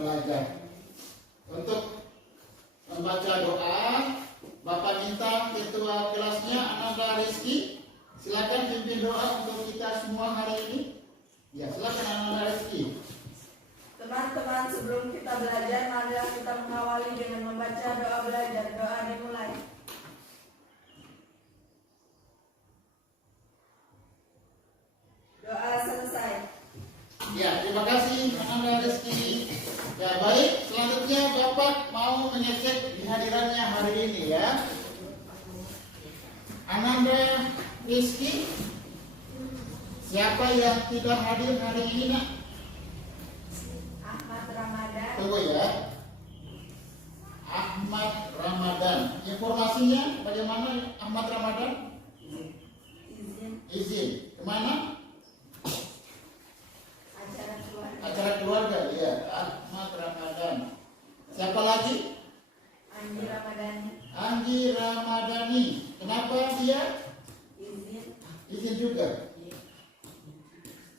belajar. Untuk membaca doa, Bapak minta ketua kelasnya Ananda Rizky, silakan pimpin doa untuk kita semua hari ini. Ya, silakan Ananda Rizky. Teman-teman, sebelum kita belajar, marilah kita mengawali dengan membaca doa belajar. Doa dimulai. Doa selesai. Ya, terima kasih Ananda Rizky. Ya, baik, selanjutnya Bapak mau mengecek kehadirannya hari ini ya. Ananda Rizky, siapa yang tidak hadir hari ini nak? Ahmad Ramadan. Tunggu ya. Ahmad Ramadan. Informasinya bagaimana Ahmad Ramadan? Izin. Kemana? Acara keluarga. Ya, Ahmad Ramadan. Siapa lagi? Andi Ramadhani. Andi Ramadhani. Kenapa dia? Izin juga.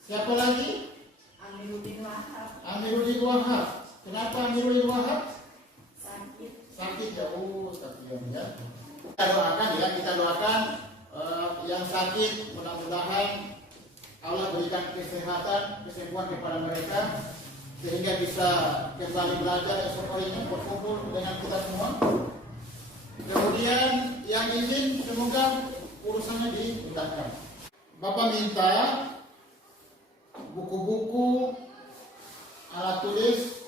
Siapa lagi? Amiruddin Wahab. Amiruddin Wahab. Kenapa Amiruddin Wahab? Sakit jauh, sakit ya. Kita doakan yang sakit, mudah-mudahan Allah berikan kesehatan, kesembuhan kepada mereka sehingga bisa kembali belajar esok harinya berkumpul dengan kita semua. Kemudian yang izin semoga urusannya dimudahkan. Bapak minta buku-buku, alat tulis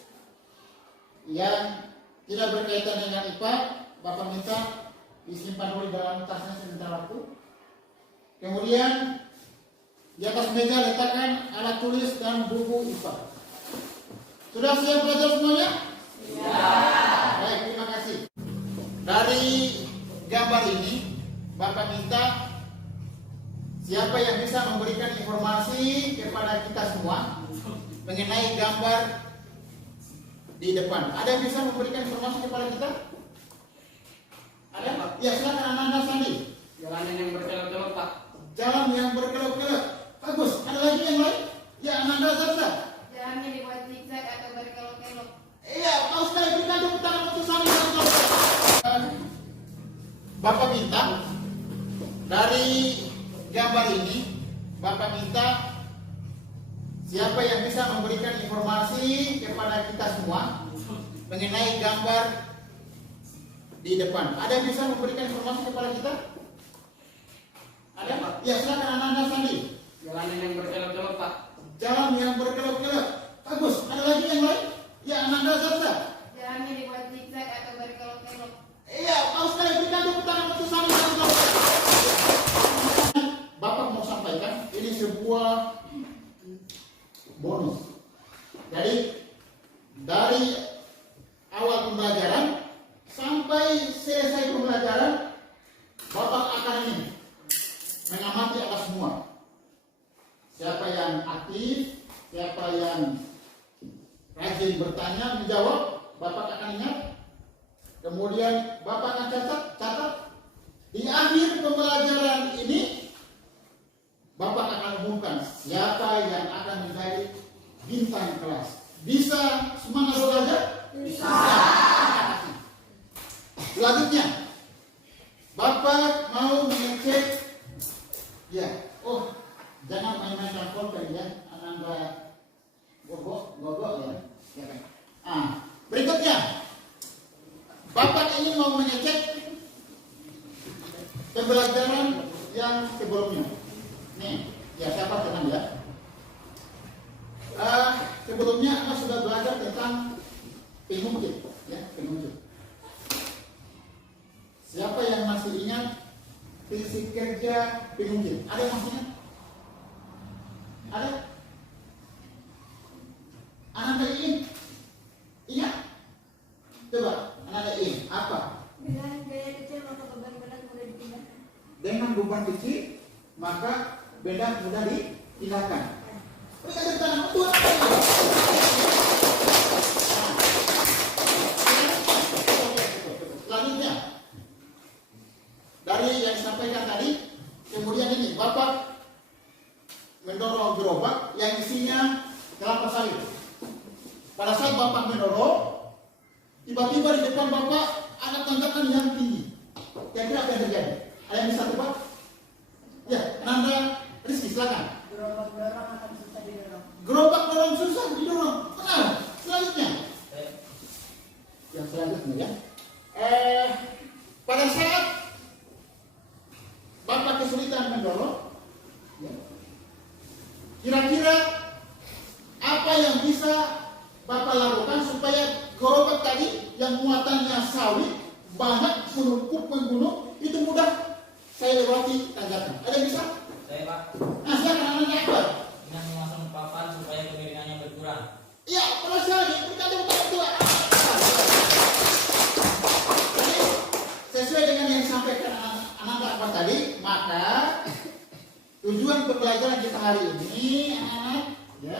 yang tidak berkaitan dengan IPA, Bapak minta disimpan dulu dalam tasnya sebentar waktu. Kemudian di atas meja letakkan alat tulis dan buku IPA. Sudah siap belajar semuanya? Ya. Baik, terima kasih. Dari gambar ini, Bapak minta siapa yang bisa memberikan informasi kepada kita semua mengenai gambar di depan. Ada yang bisa memberikan informasi kepada kita? Ada? Ya, silakan Ananda Sandi. Jalan yang berkelok-kelok, Pak. Jalan yang berkelok-kelok. Bagus. Ada lagi yang lain? Ya, Ananda Zarza. Jalannya dibuat zigzag atau berkelok-kelok. Iya, tahu sekali. Berikan tepuk tangan untuk Sandi. Bapak minta dari gambar ini, Bapak minta siapa yang bisa memberikan informasi kepada kita semua mengenai gambar di depan. Ada yang bisa memberikan informasi kepada kita? Ada? Ya, silakan Ananda Sandi. Jalan yang berkelok-kelok, Pak. Jalan yang berkelok-kelok. Bagus. Ada lagi yang lain? Ya, Ananda Zarza. Jalannya dibuat zigzag atau berkelok-kelok. Iya, tahu sekali. Berikan tepuk tangan untuk Sandi. Bapak mau sampaikan ini sebuah bonus. Jadi dari awal pembelajaran sampai selesai pembelajaran, Bapak akan ini mengamati atas semua. Siapa yang aktif, siapa yang rajin bertanya, menjawab, Bapak akan ingat. Kemudian Bapak akan catat. Di akhir pembelajaran ini, Bapak akan umumkan siapa yang akan menjadi bintang kelas. Bisa semangat belajar? Bisa. Selanjutnya, Bapak mau mengecek, ya, jangan main-main pulpen ya, Ananda gogok ya. Berikutnya, Bapak ini mau mengecek pembelajaran yang sebelumnya. Nih, ya siapa tenang ya. Sebelumnya Anda sudah belajar tentang pengungkit, ya, pengungkit. Siapa yang masih ingat prinsip kerja pengungkit? Ada yang masih ingat? Ada? Ananda ingin? Ingat? Coba, Ananda ingin apa? Dengan gaya kecil maka beban berat mudah dipindahkan. Dengan beban kecil maka benda mudah dipindahkan. Berikan tepuk tangan untuk selanjutnya dari yang disampaikan tadi, kemudian ini Bapak mendorong gerobak yang isinya kelapa sawit. Pada saat sedang Bapak mendorong, tiba-tiba di depan Bapak ada tanjakan yang tinggi. Kira-kira apa yang terjadi? Ada yang bisa tebak? Ya, Ananda Rizky, silakan. Gerobak dorong akan susah didorong. Gerobak dorong susah didorong. Benar. Selanjutnya. Yang selanjutnya ya. Pada saat Bapak kesulitan mendorong, ya, kira-kira apa yang bisa Bapak lakukan supaya gerobak tadi yang muatannya sawit banyak menumpuk menggunung itu mudah saya lewati tanjakan. Ada yang bisa? Saya Pak, Nah, silakan Anda apa? dengan memasang papan supaya kemiringannya berkurang. Iya, kalau sekali berkata itu. Jadi sesuai dengan yang disampaikan anak-anak apa tadi, maka tujuan pembelajaran kita hari ini, anak-anak, ya,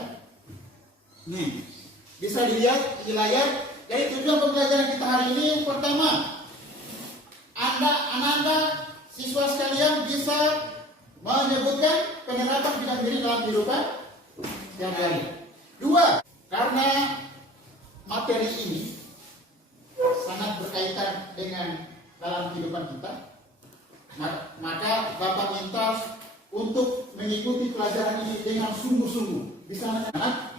nih bisa dilihat di layar. Jadi tujuan pembelajaran kita hari ini pertama, anak-anak siswa sekalian bisa menyebutkan penerapan bidang diri dalam kehidupan sehari-hari. Dua, karena materi ini sangat berkaitan dengan dalam kehidupan kita, maka Bapak minta untuk mengikuti pelajaran ini dengan sungguh-sungguh. Bisa anak-anak,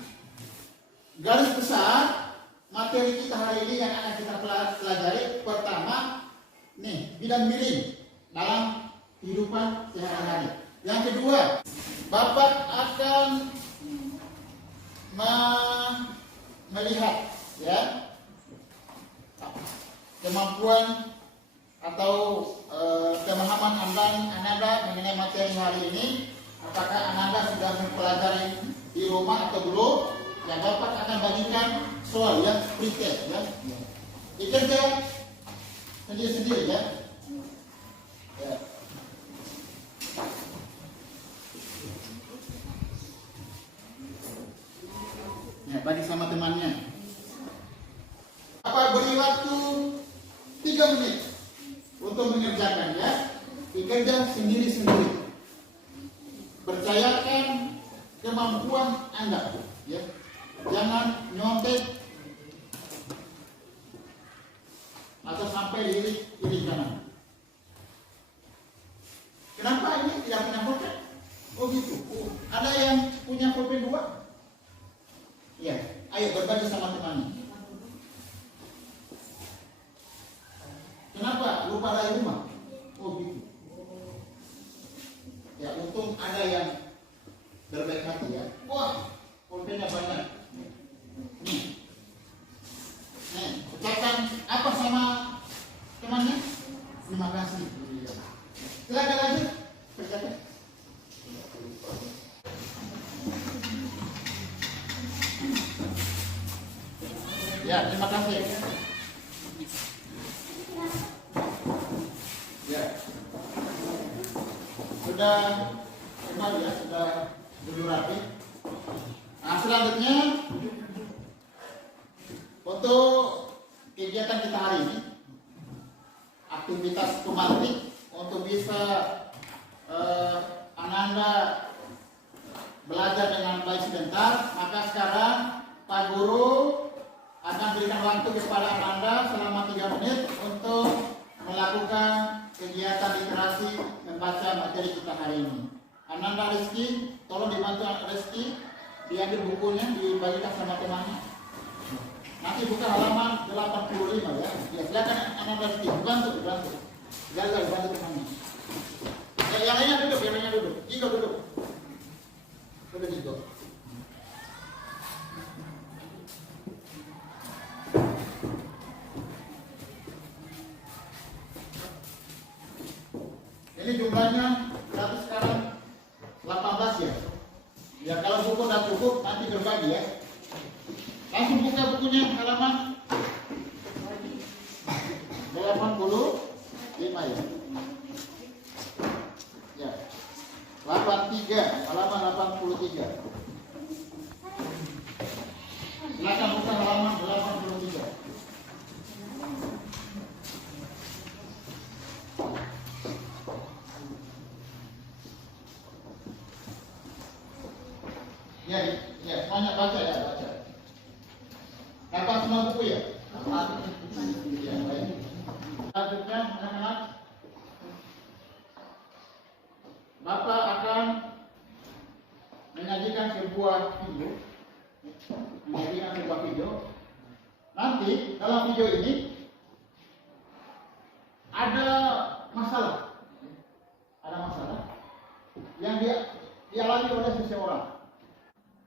garis besar materi kita hari ini yang akan kita pelajari pertama, nih bidang miring dalam kehidupan sehari-hari. Yang kedua, Bapak akan melihat ya kemampuan atau pemahaman Anda mengenai materi hari ini. Apakah Anda sudah mempelajari di rumah atau belum? Ya, Bapak akan bagikan soal yang pre-test ya. Dikerja sendiri-sendiri ya. Ya. Ya, bagi sama temannya. Apa beri waktu 3 menit untuk mengerjakan ya. Dikerja sendiri-sendiri. Percayakan kemampuan Anda ya. Jangan nyontek atau sampai di kanan. Kenapa ini tidak punya pulpen? Oh gitu. Oh, ada yang punya pulpen 2? Ya, ayo berbagi sama temannya. Kenapa lupa dari rumah? Oh gitu. Ya, untung ada yang berbaik hati ya. Wah, pulpennya banyak. Nih, ucapkan apa sama temannya? Terima kasih. Silakan lanjut. Kerjakan. Ya, terima kasih. Ya, sudah kembali ya, sudah duduk rapi. Nah, selanjutnya untuk kegiatan kita hari ini, aktivitas pemantik untuk bisa Ananda belajar dengan baik sebentar, maka sekarang Pak Guru akan berikan waktu kepada Ananda selama 3 menit untuk melakukan kegiatan literasi membaca materi kita hari ini. Ananda Rizky, tolong dibantu Rizky, diambil bukunya, dibagikan sama temannya. Nanti buka halaman 85 ya. Ya, silakan Ananda Rizky, bantu. Jaga, bantu temannya. Ya, yang lainnya duduk. Jigo duduk. Udah Jigo. Ini jumlahnya berarti sekarang 18 ya. Ya, kalau buku udah cukup nanti berbagi ya. Langsung buka bukunya halaman 85 ya. Ya. 83, halaman 83. Silakan buka halaman 83. Ya, semuanya baca ya, baca. sama buku ya? Ya, baik. Selanjutnya, anak-anak, Bapak akan menyajikan sebuah video. Nanti dalam video ini ada masalah yang dialami oleh seseorang.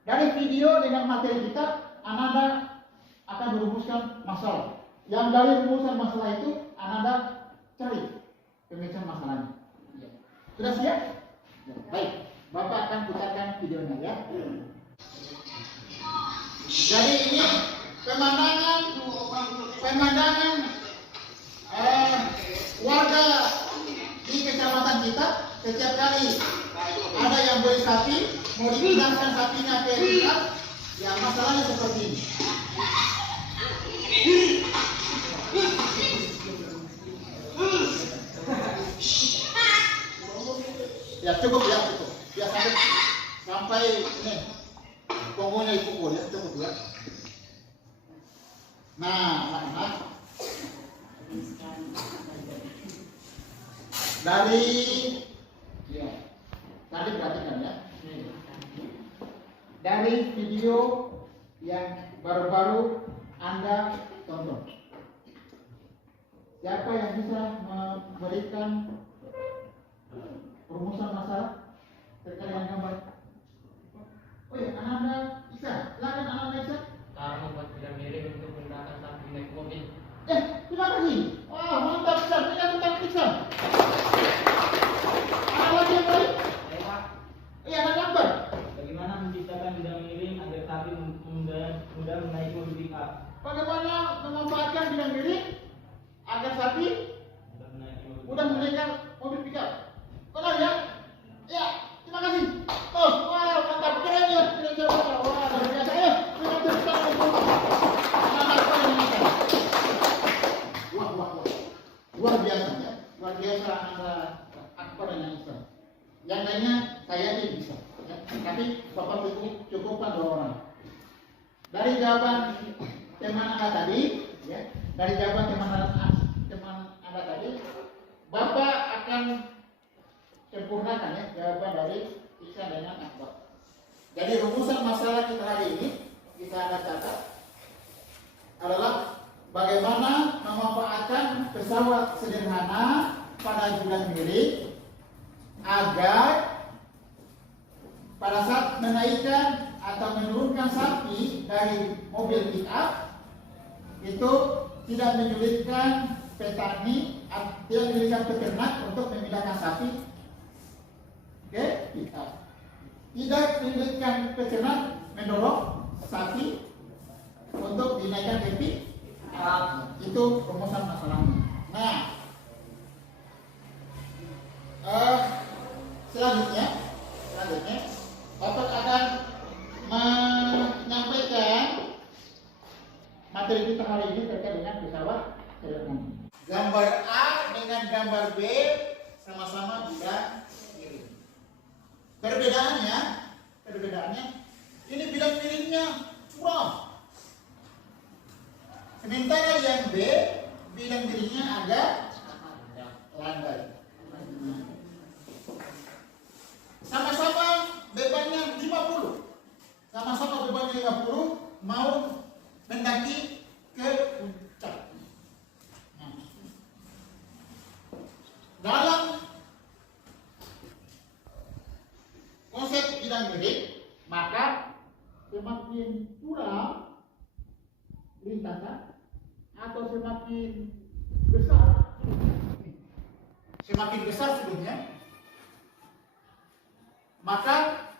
Dari video dengan materi kita, Ananda akan merumuskan masalah. Yang dari rumusan masalah itu, Ananda cari pemecahan masalahnya. Sudah siap? Baik, Bapak akan putarkan videonya ya. Jadi ini pemandangan warga di kecamatan kita. Setiap kali ada yang beli sapi, mau dipindahkan sapinya ke kita, ya masalahnya seperti ini. Ya cukup. Ya sampai ini pokoknya dipukul ya, cukup ya. Nah, anak-anak, dari tadi perhatikan ya. Dari video yang baru-baru Anda tonton, siapa yang bisa memberikan rumusan masalah terkait dengan gambar? Oh ya, Anda bisa. Silakan Anda bisa. Cara membuat tidak miring untuk menggunakan sapi naik mobil. Terima kasih. Wah, mantap Iksan. Tentang Iksan. Ada lagi yang lain? Baik Pak. Iya, ada gambar. Bagaimana menciptakan bidang miring agar sapi mudah menaiki mobil pickup? Bagaimana memanfaatkan bidang miring agar sapi mudah menaikkan mobil pickup? Benar ya? Ya, terima kasih. Oh, wah, mantap. Keren ya. Wah, luar biasa ya. Terima kasih. Wah. Luar biasa ya. Luar biasa Anda Akbar dan Islam. Yang lainnya saya sih bisa. Ya. Tapi Bapak cukupkan 2 orang. Dari jawaban teman Anda tadi, ya. Dari jawaban teman Anda tadi, Bapak akan sempurnakan ya jawaban dari Iksan dengan Akbar. Jadi rumusan masalah kita hari ini kita akan catat adalah bagaimana memanfaatkan pesawat sederhana pada bidang miring agar pada saat menaikkan atau menurunkan sapi dari mobil pickup itu tidak menyulitkan petani, tidak menyulitkan peternak untuk memindahkan sapi ke pickup. Tidak menyulitkan peternak mendorong sapi untuk dinaikkan ke pickup. Itu rumusan masalahnya. Nah, selanjutnya Bapak akan menyampaikan materi kita hari ini terkait dengan pesawat sederhana. Gambar A dengan gambar B sama-sama bidang miring. Perbedaannya ini bidang miringnya curang. Sementara yang B bidang miringnya agak landai. Sama-sama bebannya 50. Mau mendaki ke puncak. Dalam konsep bidang miring, maka semakin curam lintasan atau semakin besar sebelumnya, maka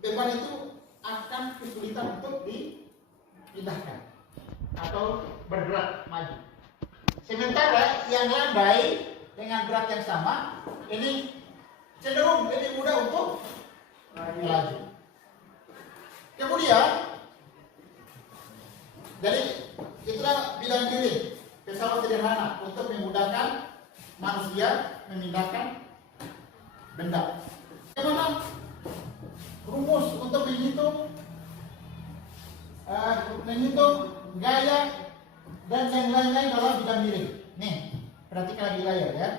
beban itu akan kesulitan untuk dipindahkan atau bergerak maju. Sementara yang landai dengan berat yang sama ini cenderung lebih mudah untuk melaju. Kemudian, jadi itulah bidang miring pesawat sederhana untuk memudahkan manusia memindahkan benda. Bagaimana rumus untuk menghitung menghitung gaya dan yang lain-lain dalam bidang miring. Nih, perhatikan di layar ya.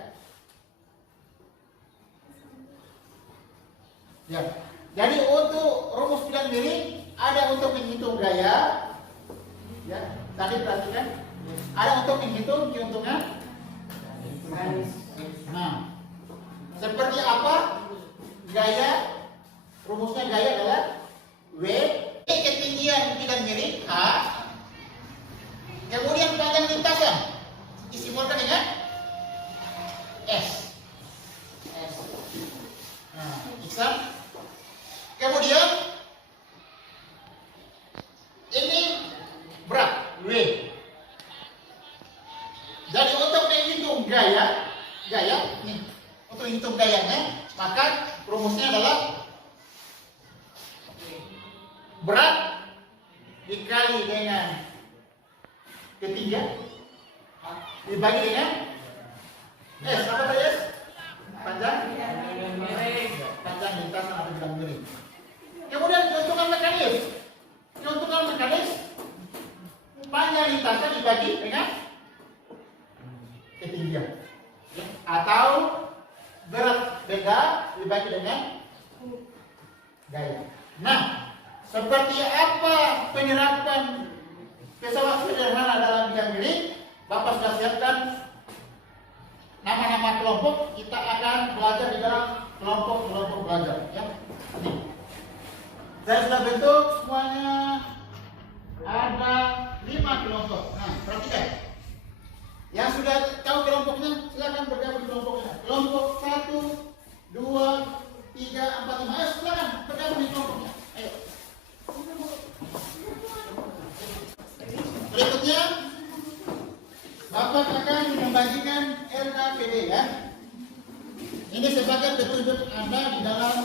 Ya, jadi untuk rumus bidang miring ada untuk menghitung gaya, ya. Tadi perhatikan, ada untuk menghitung keuntungan. Nah, seperti apa gaya? Rumusnya gaya adalah W, ketinggian bidang miring H, kemudian panjang lintasan disimbolkan dengan S. Nah, bisa. Kemudian ini berat W. Jadi untuk menghitung gaya nih, untuk menghitung gayanya, maka rumusnya adalah berat dikali dengan ketinggian dibagi dengan S. Apa tadi S? Panjang lintasan atau bidang miring. Kemudian keuntungan mekanis panjang lintasan dibagi dengan ketinggian, atau berat benda dibagi dengan gaya. Nah, seperti apa penyerapan pesawat sederhana dalam bidang miring? Bapak sudah siapkan nama-nama kelompok. Kita akan belajar di dalam kelompok belajar. Ya, nih. Saya sudah bentuk semuanya, ada 5 kelompok. Nah, perhatikan. Yang sudah tahu kelompoknya, silakan bergabung di kelompoknya. Kelompok 1, 2, 3, 4, 5. Ayo silakan bergabung di kelompoknya. Ayo. Berikutnya, Bapak akan membagikan LKPD ya. Ini sebagai petunjuk Anda di dalam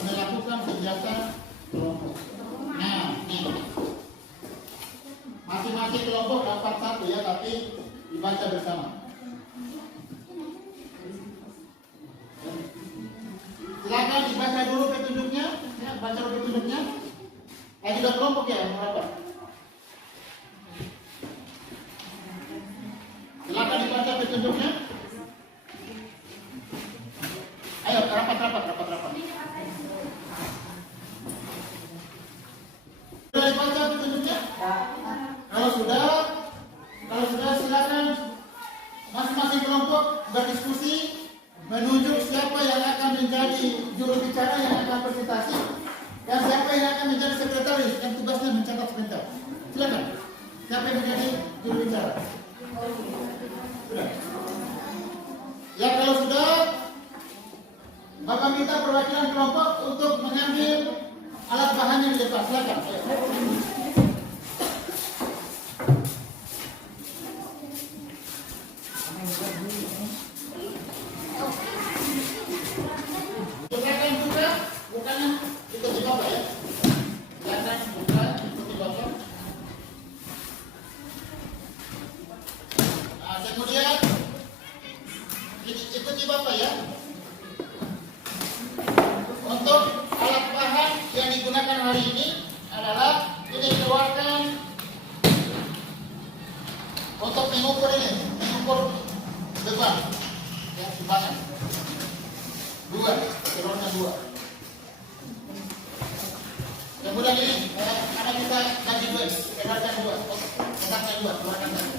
melakukan kegiatan kelompok. Nah, nih. Masing-masing kelompok dapat 1 ya, tapi dibaca bersama. Silakan dibaca dulu petunjuknya. Ya, baca dulu petunjuknya. Lagi udah kelompok ya, yang berapa? Silakan dibaca petunjuknya. Ayo, rapat. Sudah dibaca petunjuknya? Kalau sudah silakan masing-masing kelompok berdiskusi menunjuk siapa yang akan menjadi juru bicara yang akan presentasi dan siapa yang akan menjadi sekretaris yang tugasnya mencatat sebentar. Silakan. Siapa yang menjadi juru bicara? Sudah. Ya, kalau sudah, Bapak minta perwakilan kelompok untuk mengambil alat bahan yang di depan. Silakan. Silakan juga, bukannya ikuti Bapak ya. Silakan buka, ikuti Bapak. Nah, kemudian ikuti Bapak ya. Untuk alat bahan yang digunakan hari ini adalah ini dikeluarkan untuk mengukur beban ya, timbangan 2, keluarnya 2. Kemudian ini ada kita bagi 2, keluarkan 2, keluarkan 2, keluarkan 1.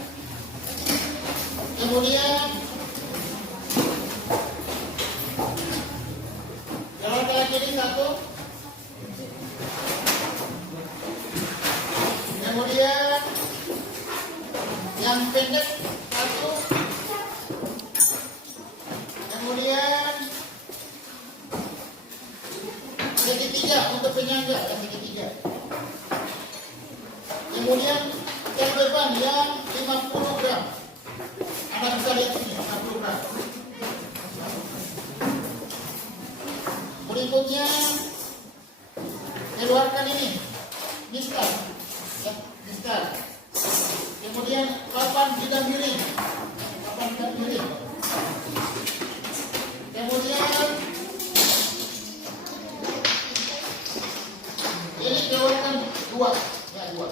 Kemudian keluarkan lagi ini 1. Kemudian yang pendek 1. Kemudian segitiga untuk penyangga yang segitiga. Kemudian yang beban yang 50 gram. Anda bisa lihat sini 50 gram. Berikutnya keluarkan ini mistal ya, mistal. Kemudian papan bidang miring. Kemudian ini keluarkan 2 ya, 2.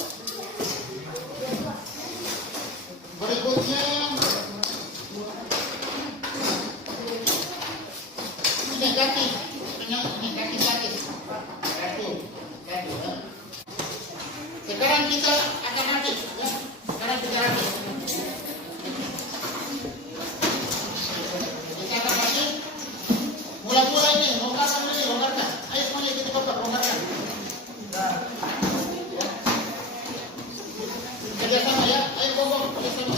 Ayo bobok, sama.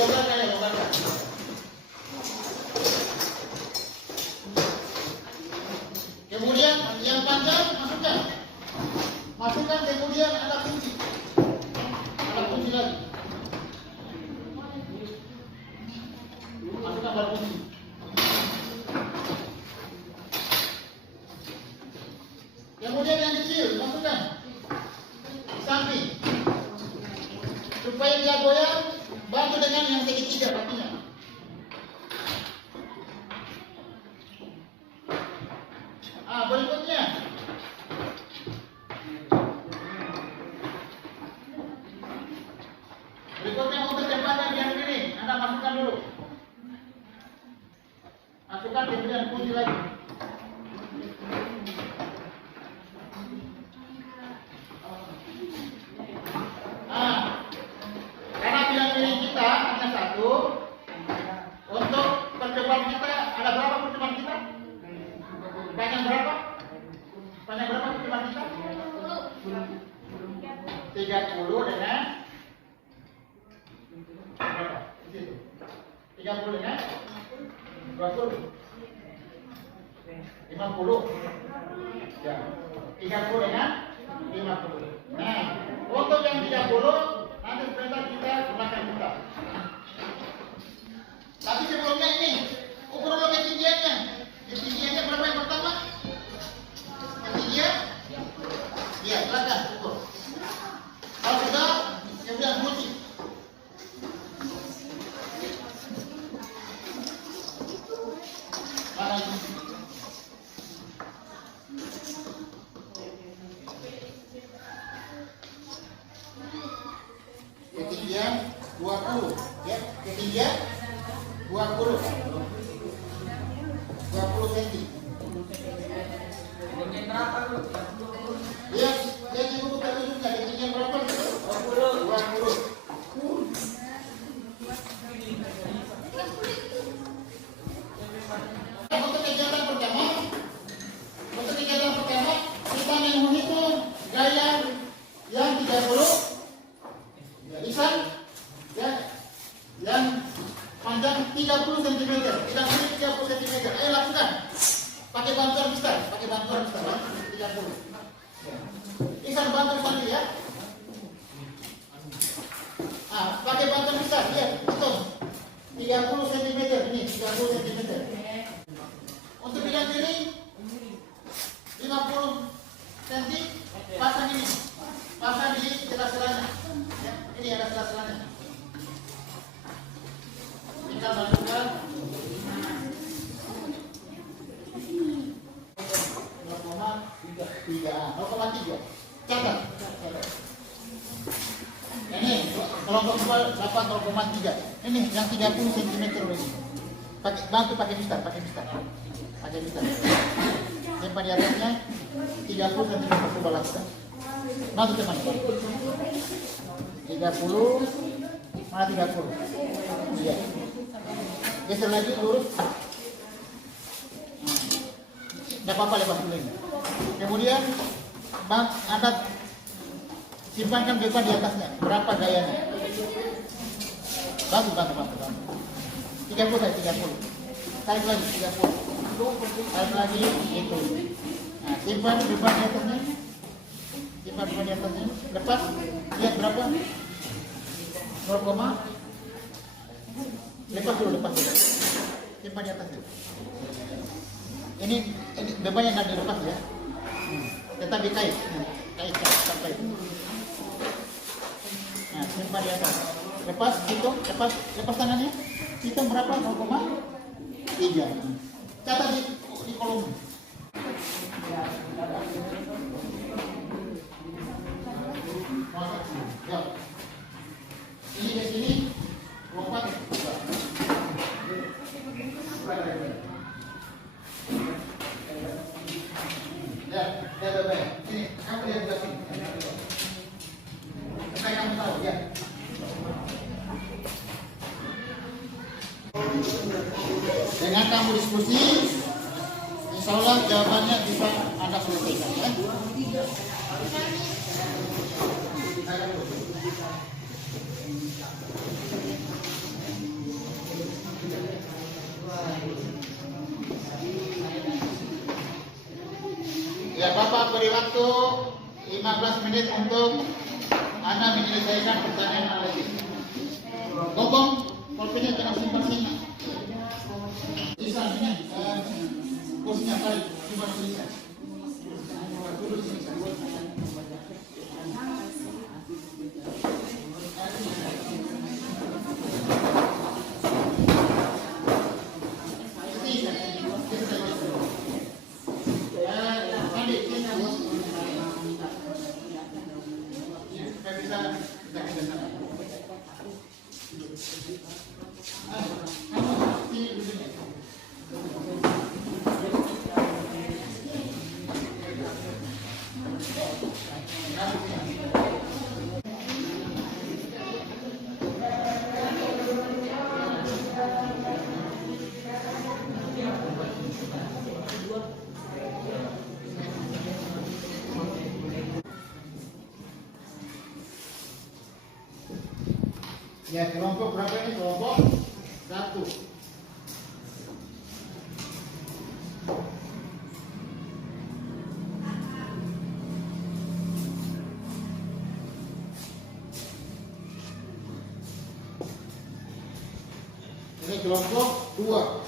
Longgarkan ya, longgarkan. Kemudian yang panjang masukkan. Masukkan, kemudian ada kunci. Ada kunci lagi. Masukkan baru kunci. Kemudian yang kecil masukkan di samping. Supaya dia goyang, bantu dengan yang segitiga kakinya. Berikutnya untuk tempatkan yang ini, Anda masukkan dulu. Masukkan, kemudian kunci lagi. Karena bilang miring kita hanya satu, untuk percobaan kita ada berapa percobaan kita? Panjang berapa? Panjang berapa percobaan kita? 30 dengan berapa? Di situ. 30 dengan 20. 50. Ya. 30 dengan 50. Nah, untuk yang 30 nanti sebentar kita gunakan kita. Tapi sebelumnya ini ukur dulu ketinggiannya. Ketinggiannya berapa yang pertama? Ketinggian? Ya, silakan ukur. Kalau sudah, kemudian kunci. Mana itu? Ketinggian 20, ya, ketinggian 20 cm. Ya, dia ibu bukan tunjuknya ketinggian berapa? 20. Untuk kegiatan pertama, kita menghitung gaya yang 30. Lisan ya, yang panjang 30 cm. Kita beri 30 cm. Ayo lakukan. Pakai bantuan besar, ya. 30. Lisan bantu sendiri ya. Pakai bantuan besar, lihat, hitung. 30 cm ini, 30 cm. Untuk bidang kiri 50 cm, pasang ini. Pasang di sela-selanya. Ya, ini ada sela-selanya. Tinggal masukkan 0,3. Catat. Ini kelompok 2 dapat 0,3. Ini yang 30 cm ini. Pakai mistar. Simpan di atasnya 30 cm coba lakukan. Masuk teman. 30. Mana 30? Iya. Geser lagi lurus. Tidak apa-apa, lepas dulu ini. Kemudian Anda simpankan beban di atasnya. Berapa gayanya? Bantu. 30 saya 30. Tarik lagi 30. Tarik lagi itu. Nah, simpan beban di atasnya. Lepas. Lihat berapa? 0, lepas dulu. Simpan di atasnya. Ini beban yang tidak dilepas ya. Tetap dikait. Kait. Nah, simpan di atas. Lepas, hitung, lepas tangannya. Hitung berapa? 0,3. Catat di kolom. Ya. Ini di sini lompat. Ya, ini kamu lihat di sini. Supaya kamu tahu ya. Dengan kamu diskusi, insya Allah jawabannya semuanya bisa Anda selesaikan ya. Ya, Bapak beri waktu 15 menit untuk Anda menyelesaikan pertanyaan analisis. Ngomong, pulpennya jangan simpan sini. Bisa, kursinya tarik, simpan sini. Duduk sini. Ya, kelompok berapa ini? Kelompok 1. Ini kelompok 2.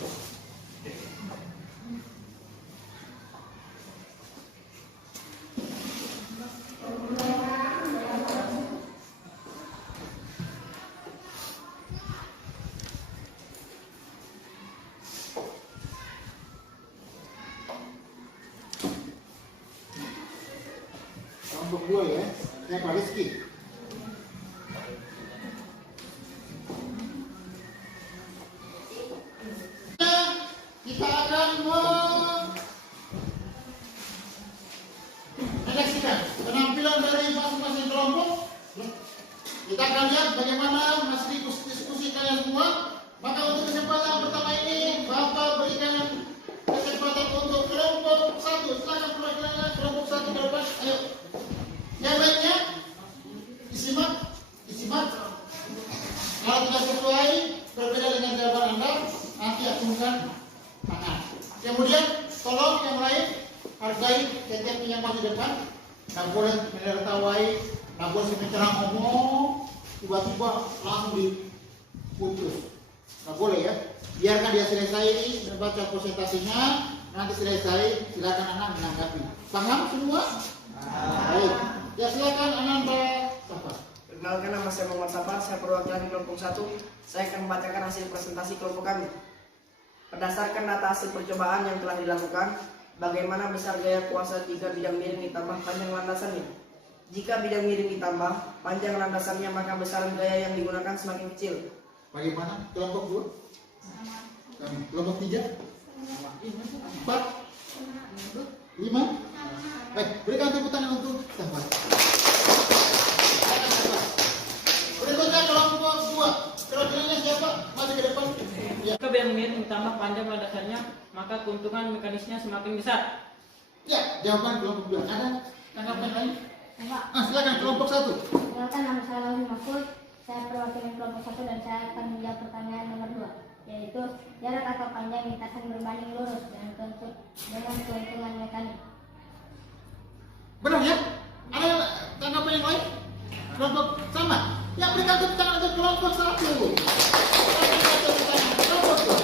Kelompok 2 ya, saya Pak Rizky. Kita akan menyaksikan penampilan dari masing-masing kelompok. Kita akan lihat bagaimana masih diskusi kalian semua. Maka untuk kesempatan pertama ini, Bapak berikan kesempatan untuk kelompok 1. Silakan perwakilan kelompok 1 ke depan. Ayo. Yang lainnya disimak. Kalau tidak sesuai berbeda dengan jawaban Anda, nanti acungkan tangan. Kemudian tolong yang lain hargai setiap yang masih depan. Tidak boleh menertawai, tidak boleh semencerang ngomong, tiba-tiba langsung diputus. Tidak boleh ya. Biarkan dia selesai membaca presentasinya. Nanti selesai, silakan anak menanggapi. Paham semua? Baik. Ya, silakan Ananda Safar. Perkenalkan, nama saya Muhammad Safar, saya perwakilan kelompok 1. Saya akan membacakan hasil presentasi kelompok kami. Berdasarkan data hasil percobaan yang telah dilakukan, bagaimana besar gaya kuasa jika bidang miring ditambah panjang landasannya? Jika bidang miring ditambah panjang landasannya, maka besaran gaya yang digunakan semakin kecil. Bagaimana? Kelompok 2? Kami. Kelompok 3? 4? 5? Baik, berikan tepuk tangan untuk Safar. Berikutnya kelompok 2. Perwakilannya siapa? Maju ke depan. Ya. Jika bidang miring ditambah panjang landasannya, maka keuntungan mekanisnya semakin besar. Ya, jawaban kelompok 2. Ada tanggapan lain? Pak, Silakan kelompok 1. perkenalkan nama saya Lawi Mahfud. Saya perwakilan kelompok 1 dan saya akan menjawab pertanyaan nomor 2, yaitu jarak atau panjang lintasan berbanding lurus dengan keuntungan mekanik. Benar ya? Ada tanggapan yang lain? Kelompok sama? Ya, berikan tepuk tangan untuk kelompok 1. Kelompok 2.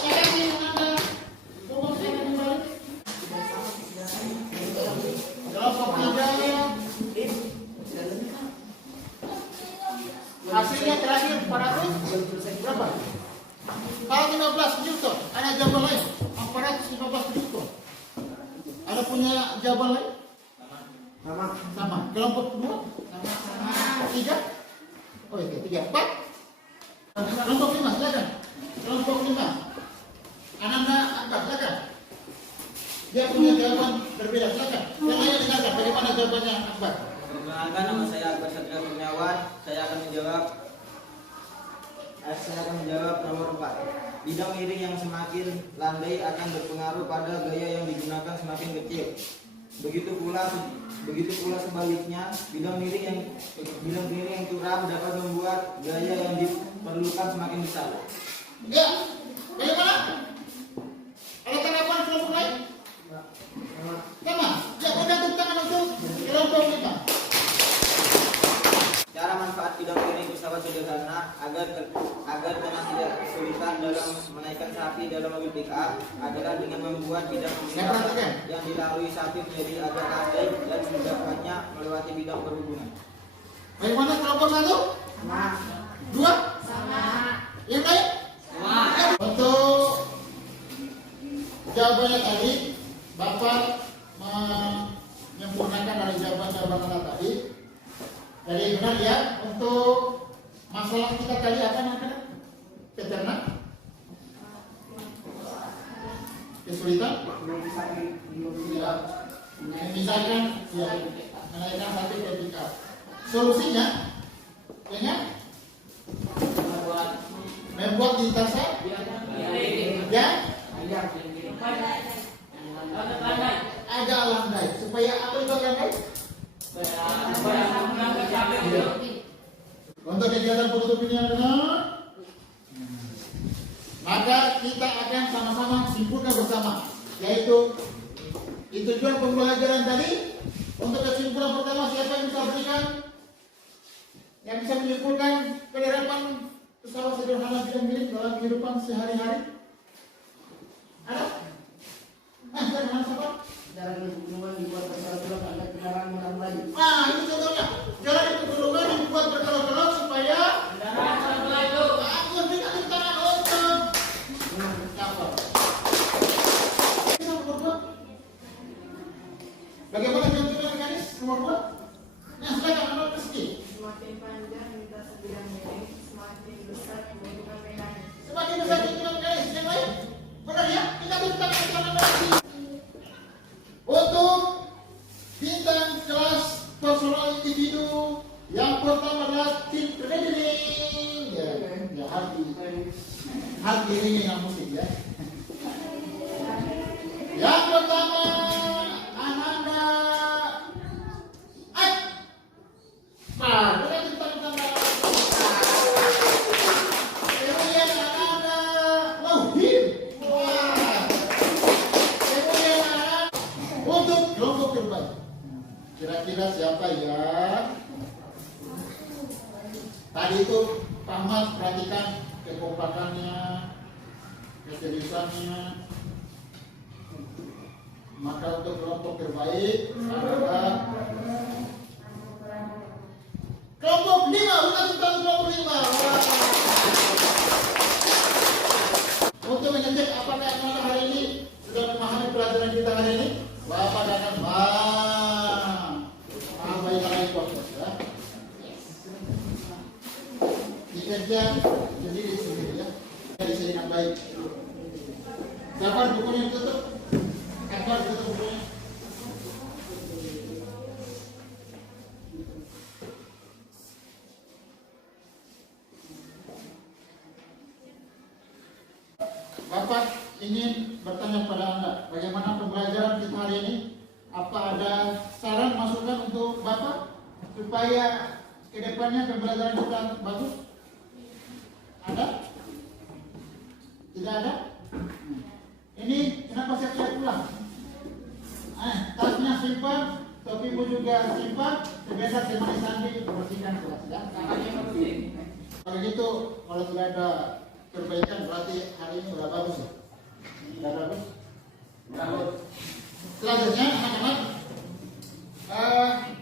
Terima kasih Anda. Kelompok 1 kembali. Kelompok 3. Hasilnya terakhir 400 berapa? 415 Newton. Ada jawaban lain? 415 Newton. Ada punya jawaban lain? Sama. Kelompok 2? Sama. 3? Oh iya, 3. 4? Kelompok 5, silakan. Kelompok 5. Ananda Akbar, silakan. Dia punya jawaban berbeda, silakan. Yang lain dengarkan bagaimana jawabannya Akbar. Perkenalkan, nama saya Akbar Satria Kurniawan. Saya akan menjawab nomor 4. bidang miring yang semakin landai akan berpengaruh pada gaya yang digunakan semakin kecil. Begitu pula sebaliknya, bidang miring yang curam dapat membuat gaya yang diperlukan semakin besar. Ya, bagaimana? Ada tanggapan kelompok lain? Sama. Ya, pada tepuk tangan untuk kelompok kita. Cara manfaat bidang miring pesawat sederhana agar tenang tidak kesulitan dalam menaikkan sapi dalam mobil pick up adalah dengan membuat bidang miring yang dilalui sapi menjadi agak landai dan mudahnya melewati bidang berhubungan. Bagaimana kelompok satu? Dua? Yang lain? Untuk jawabannya tadi, Bapak menyempurnakan dari jawaban-jawaban Anda tadi. Jadi benar ya, untuk masalah kita tadi apa namanya? Peternak? Kesulitan? Ya. Misalkan ya, menaikkan sapi ke pick up. Solusinya, membuat lintasan ya agak landai. Supaya apa itu landai? Untuk kegiatan penutup ini yang benar, maka kita akan sama-sama simpulkan bersama, yaitu tujuan pembelajaran tadi. Untuk kesimpulan pertama, siapa yang bisa berikan, yang bisa menyimpulkan penerapan pesawat sederhana bidang miring dalam kehidupan sehari-hari? Ada? Sederhana siapa? Jalan di pegunungan dibuat berkelok-kelok agar kendaraan mudah melaju. Nah, itu contohnya. Jalan di pegunungan dibuat berkelok-kelok supaya bagus. Berikan tepuk tangan untuk siapa? Nomor 2. Bagaimana contohnya mekanis nomor 2? Nah, silakan nomor meski. Semakin panjang lintasan bidang miring, semakin besar kebutuhan mekanis. Semakin besar kebutuhan mekanis. Yang lain? Benar ya? Kita tepuk tangan untuk nomor meski. Untuk bintang kelas personal individu yang pertama adalah tim training. Ya hati ini yang musik ya. Yang pertama Ananda. Bukan kita kemudian Ananda Lauhir. Untuk kelompok terbaik, kira-kira siapa ya? Tadi itu Pak Mas perhatikan kekompakannya, keseriusannya. Maka untuk kelompok terbaik adalah kelompok 5, bukan tentang kelompok 5. Untuk mengecek apakah anak hari ini sudah memahami pelajaran kita hari ini, Bapak akan baik lagi proses ya. Dikerja sendiri ya. Di sini yang baik. Kapan bukunya tutup? Kapan tutup bukunya? Bapak ingin bertanya pada Anda, bagaimana pembelajaran kita hari ini? Apa ada saran masukan untuk Bapak supaya kedepannya pembelajaran kita bagus? Ada? Tidak ada? Ini kenapa siap-siap pulang? Tasnya simpan, topimu juga simpan, sebentar temani Sandi bersihkan kelas ya. Kalau gitu, kalau tidak ada perbaikan berarti hari ini sudah bagus ya? Sudah bagus? Bagus. Selanjutnya anak-anak,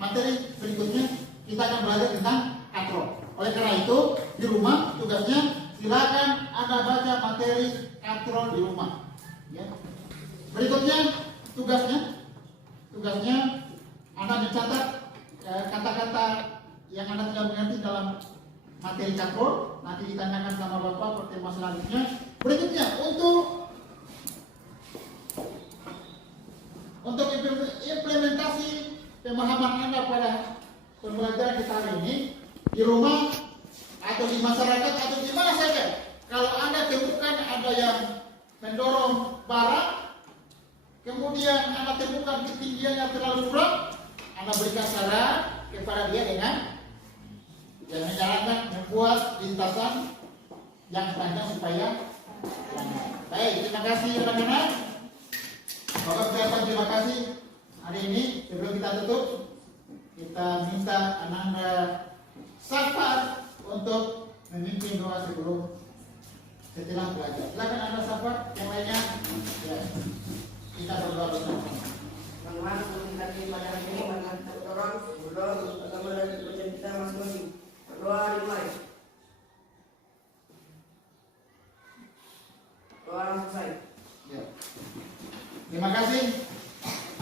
materi berikutnya kita akan belajar tentang katrol. Oleh karena itu di rumah tugasnya silakan Anda baca materi katrol di rumah. Ya. Berikutnya tugasnya Anda mencatat kata-kata yang Anda tidak mengerti dalam materi katrol. Nanti ditanyakan sama Bapak pertemuan selanjutnya. Berikutnya untuk implementasi pemahaman Anda pada pembelajaran kita hari ini di rumah atau di masyarakat atau di mana saja, kalau Anda temukan ada yang mendorong barang, kemudian Anda temukan ketinggiannya terlalu curam, Anda berikan saran kepada dia dengan yang menjalankan membuat lintasan yang panjang supaya lancar. Baik, terima kasih rekan-rekan. Bapak Presiden, terima kasih. Hari ini sebelum kita tutup, kita minta Ananda Safar untuk memimpin doa sebelum setelah belajar. Silakan Anda Safar, yang lainnya. Ya, kita berdoa bersama. Teman-teman, sebelum kita di pelajaran ini, mari kita berdoa untuk pertama dari bacaan kita masing-masing. Berdoa dimulai. Doa selesai. Ya. Terima kasih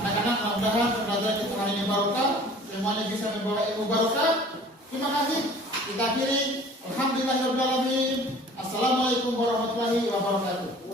anak-anak, mudah-mudahan pembelajaran kita hari ini barokah, semuanya bisa membawa ilmu barokah. Terima kasih. Kita akhiri. Alhamdulillahirabbil alamin. Assalamualaikum warahmatullahi wabarakatuh.